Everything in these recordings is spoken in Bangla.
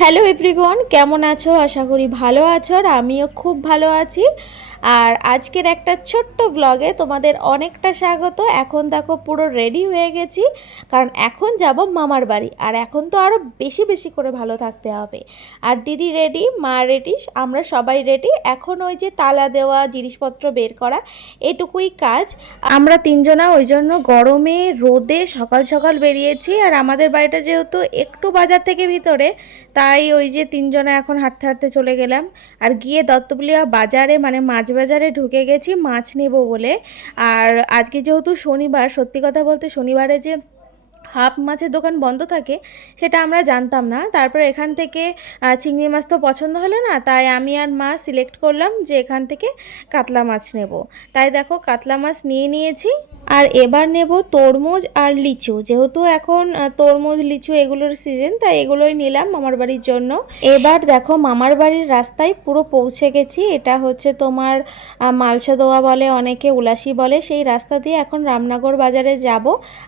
হ্যালো এভরিওয়ান কেমন আছো? আশা করি ভালো আছো আর আমিও খুব ভালো আছি। আর আজকের একটা ছোট্ট ব্লগে তোমাদের অনেকটা স্বাগত। এখন দেখো পুরো রেডি হয়ে গেছি, কারণ এখন যাব মামার বাড়ি, আর এখন তো আরও বেশি বেশি করে ভালো থাকতে হবে। আর দিদি রেডি মা রেডি আমরা সবাই রেডি এখন ওই যে তালা দেওয়া, জিনিসপত্র বের করা, এটুকুই কাজ। আমরা তিনজনা ওই জন্য গরমে রোদে সকাল সকাল বেরিয়েছি, আর আমাদের বাড়িটা যেহেতু একটু বাজার থেকে ভিতরে, তাই ওই যে তিনজনা এখন হাঁটতে হাঁটতে চলে গেলাম। আর গিয়ে দত্তবলিয়া বাজারে মানে মাছ বাজারে ঢুকে গেছি, মাছ নেব বলে। আর আজকে যেহেতু শনিবার, সত্যি কথা বলতে শনিবারে যে হাফ মাছের দোকান বন্ধ থাকে, সেটা আমরা জানতাম না। তারপর এখান থেকে চিংড়ি মাছ তো পছন্দ হলো না, তাই আমি আর মা সিলেক্ট করলাম যে এখান থেকে কাতলা মাছ নেব। তাই দেখো, কাতলা মাছ নিয়ে নিয়েছি। আর এবার নেব তরমুজ আর লিচু। যেহেতু এখন তরমুজ, লিচু এগুলোর সিজন তাই এগুলোই নিলাম মামার বাড়ির জন্য। এবার দেখো মামার বাড়ির রাস্তায় পুরো পৌঁছে গেছি। এটা হচ্ছে তোমার মালসাদোয়া বলে, অনেকে উলাসি বলে। সেই রাস্তা দিয়ে এখন রামনগর বাজারে যাব।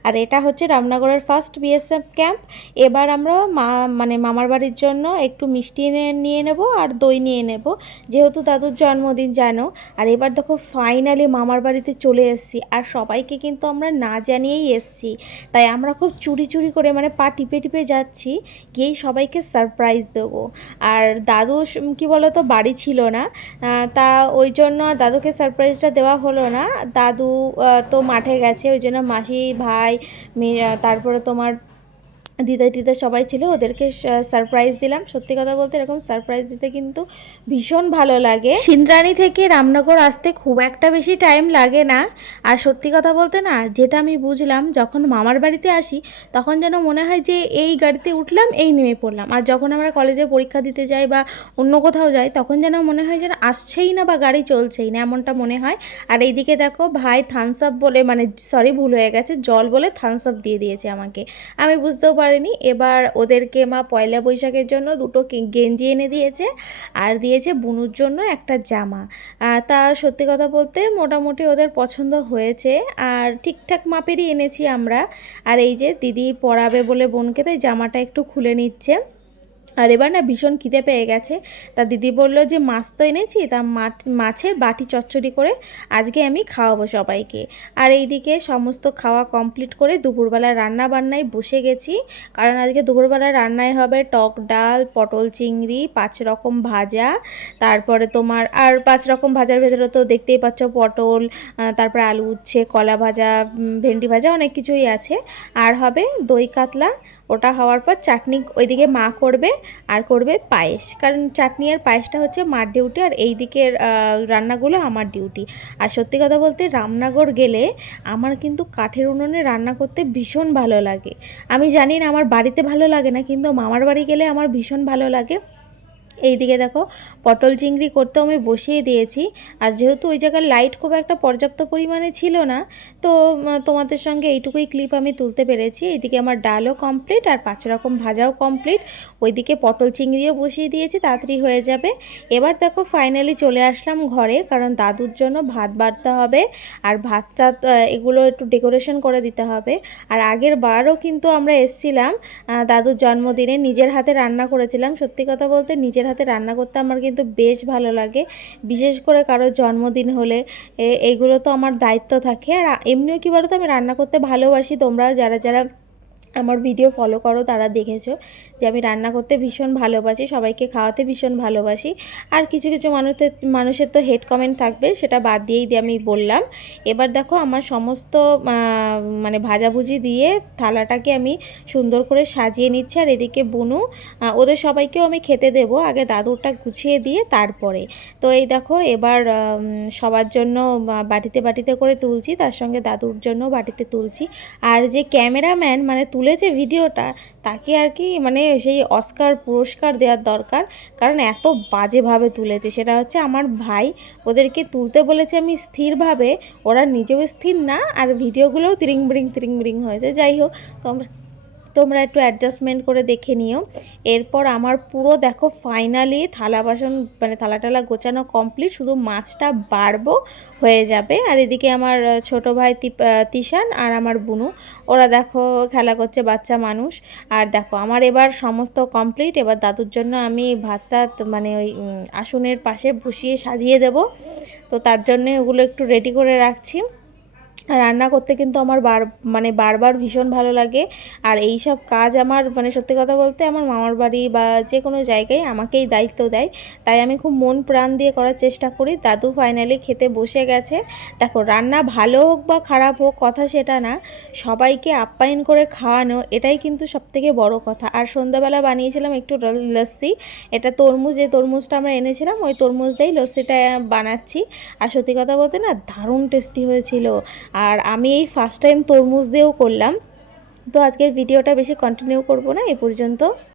আর এটা হচ্ছে রামনগরের ফার্স্ট বিএসএফ ক্যাম্প এবার আমরা মা মানে মামার বাড়ির জন্য একটু মিষ্টি নিয়ে নেব আর দই নিয়ে নেব। যেহেতু দাদুর জন্মদিন জানো। আর এবার দেখো ফাইনালি মামার বাড়িতে চলে এসেছি। আর সবাইকে কিন্তু আমরা না জানিয়েই এসছি। তাই আমরা খুব চুরি চুরি করে মানে পা টিপে টিপে যাচ্ছি, গিয়েই সবাইকে সারপ্রাইজ দেবো। আর দাদু কি বলতো, বাড়ি ছিল না। তা ওই জন্য দাদুকে সারপ্রাইজটা দেওয়া হলো না। দাদু তো মাঠে গেছে, ওই জন্য মাসি, ভাই তারপরে তোমার দিদা টিদা সবাই ছিল, ওদেরকে সারপ্রাইজ দিলাম। সত্যি কথা বলতে এরকম সারপ্রাইজ দিতে কিন্তু ভীষণ ভালো লাগে। সিন্দ্রাণী থেকে রামনগর আসতে খুব একটা বেশি টাইম লাগে না। আর সত্যি কথা বলতে না, যেটা আমি বুঝলাম, যখন মামার বাড়িতে আসি, তখন যেন মনে হয় যে এই গাড়িতে উঠলাম, এই নেমে পড়লাম। আর যখন আমরা কলেজে পরীক্ষা দিতে যাই বা অন্য কোথাও যাই, তখন যেন মনে হয় যেন আসছেই না বা গাড়ি চলছেই না, এমনটা মনে হয়। আর এইদিকে দেখো, ভাই থামস আপ বলে মানে সরি ভুল হয়ে গেছে, জল বলে থামস আপ দিয়ে দিয়েছে আমাকে। আমি বুঝতেও পারিনি। এবার ওদেরকে মা পয়লা বৈশাখের জন্য দুটো গেঞ্জি এনে দিয়েছে আর দিয়েছে বুনুর জন্য একটা জামা। তা সত্যি কথা বলতে মোটামুটি ওদের পছন্দ হয়েছে। আর ঠিকঠাক মাপেরই এনেছি আমরা। আর এই যে দিদি পড়াবে বলে বোনকে, তাই জামাটা একটু খুলে নিচ্ছে। আর এবার না ভীষণ খিদে পেয়ে গেছে। তা দিদি বলল যে, মাছ তো এনেছি, তা মাছ- মাছের বাটি চচ্চড়ি করে আজকে আমি খাওয়াবো সবাইকে। আর এইদিকে সমস্ত খাওয়া কমপ্লিট করে দুপুরবেলা রান্না বান্নায় বসে গেছি। কারণ আজকে দুপুরবেলা রান্নায় হবে টক ডাল, পটল চিংড়ি, পাঁচ রকম ভাজা, তারপরে তোমার আর পাঁচ রকম ভাজার ভেতরে তো দেখতেই পাচ্ছ পটল তারপরে আলু উচ্ছে, কলা ভাজা ভেন্ডি ভাজা অনেক কিছুই আছে। আর হবে দই কাতলা, ওটা হওয়ার পর চাটনি, ওইদিকে মা করবে। আর করবে পায়েস। কারণ চাটনি আর পায়েসটা হচ্ছে মার ডিউটি আর এই দিকের রান্নাগুলো আমার ডিউটি আর সত্যি কথা বলতে রামনগর গেলে আমার কিন্তু কাঠের উনুনে রান্না করতে ভীষণ ভালো লাগে। আমি জানি না আমার বাড়িতে ভালো লাগে না, কিন্তু মামার বাড়ি গেলে আমার ভীষণ ভালো লাগে। এইদিকে দেখো, পটল চিংড়ি করতেও আমি বসিয়ে দিয়েছি। আর যেহেতু ওই জায়গার লাইট খুব একটা পর্যাপ্ত পরিমাণে ছিল না, তো তোমাদের সঙ্গে এইটুকুই ক্লিপ আমি তুলতে পেরেছি। এইদিকে আমার ডালও কমপ্লিট আর পাঁচ রকম ভাজাও কমপ্লিট ওইদিকে পটল চিংড়িও বসিয়ে দিয়েছি, তাড়াতাড়ি হয়ে যাবে। এবার দেখো ফাইনালি চলে আসলাম ঘরে, কারণ দাদুর জন্য ভাত বাড়তে হবে। আর ভাতটা এগুলো একটু ডেকোরেশন করে দিতে হবে। আর আগের বারও কিন্তু আমরা এসছিলাম দাদুর জন্মদিনে নিজের হাতে রান্না করেছিলাম। সত্যি কথা বলতে নিজের হাতে রান্না করতে আমার কিন্তু বেশ ভালো লাগে। বিশেষ করে কারও জন্মদিন হলে এগুলো তো আমার দায়িত্ব থাকে। আর এমনিও কি তো আমি রান্না করতে ভালোবাসি। তোমরা যারা যারা আমার ভিডিও ফলো করো, তারা দেখেছ যে আমি রান্না করতে ভীষণ ভালোবাসি, সবাইকে খাওয়াতে ভীষণ ভালোবাসি। আর কিছু কিছু মানুষের মানুষের তো হেড কমেন্ট থাকবে, সেটা বাদ দিয়েই দিয়ে আমি বললাম। এবার দেখো আমার সমস্ত মানে ভাজাভুজি দিয়ে থালাটাকে আমি সুন্দর করে সাজিয়ে নিচ্ছি। আর এদিকে বুনু ওদের সবাইকেও আমি খেতে দেবো, আগে দাদুরটা গুছিয়ে দিয়ে তারপরে। তো এই দেখো এবার সবার জন্য বাটিতে বাটিতে করে তুলছি, তার সঙ্গে দাদুর জন্য বাটিতে তুলছি। আর যে ক্যামেরাম্যান মানে তুলেছে ভিডিওটা, তাকে আর কি মানে সেই অস্কার পুরস্কার দেওয়ার দরকার। কারণ এত বাজেভাবে তুলেছে। সেটা হচ্ছে আমার ভাই। ওদেরকে তুলতে বলেছে আমি স্থিরভাবে। ওরা নিজেও স্থির না, আর ভিডিওগুলোও তিরিং বিরিং তিরিং বিরিং হয়েছে। যাই হোক, তোমরা তোমরা একটু অ্যাডজাস্টমেন্ট করে দেখে নিও। এরপর আমার পুরো দেখো ফাইনালি থালা বাসন মানে থালা টালা গোছানো কমপ্লিট শুধু মাছটা বাড়বো, হয়ে যাবে। আর এদিকে আমার ছোট ভাই তিশান আর আমার বুনু। ওরা দেখো খেলা করছে বাচ্চা মানুষ। আর দেখো আমার এবার সমস্ত কমপ্লিট এবার দাদুর জন্য আমি ভাতটা মানে ওই আসনের পাশে বসিয়ে সাজিয়ে দেব। তো তার জন্যে ওগুলো একটু রেডি করে রাখছি। রান্না করতে কিন্তু আমার বার মানে বারবার ভীষণ ভালো লাগে। আর এই সব কাজ আমার মানে সত্যি কথা বলতে আমার মামার বাড়ি বা যে কোনো জায়গায় আমাকেই দায়িত্ব দেয়। তাই আমি খুব মন প্রাণ দিয়ে করার চেষ্টা করি। দাদু ফাইনালি খেতে বসে গেছে। দেখো, রান্না ভালো হোক বা খারাপ হোক, কথা সেটা না। সবাইকে আপ্যায়ন করে খাওয়ানো, এটাই কিন্তু সবথেকে বড় কথা। আর সন্ধ্যাবেলা বানিয়েছিলাম একটু লস্যি। এটা তরমুজ, যে তরমুজটা আমরা এনেছিলাম, ওই তরমুজ দিয়েই লস্যিটা বানাচ্ছি। আর সত্যি কথা বলতে না, দারুণ টেস্টি হয়েছিল। আর আমি এই ফার্স্ট টাইম তরমুজ দিয়েও করলাম। তো আজকের ভিডিওটা বেশি কন্টিনিউ করব না, এ পর্যন্ত।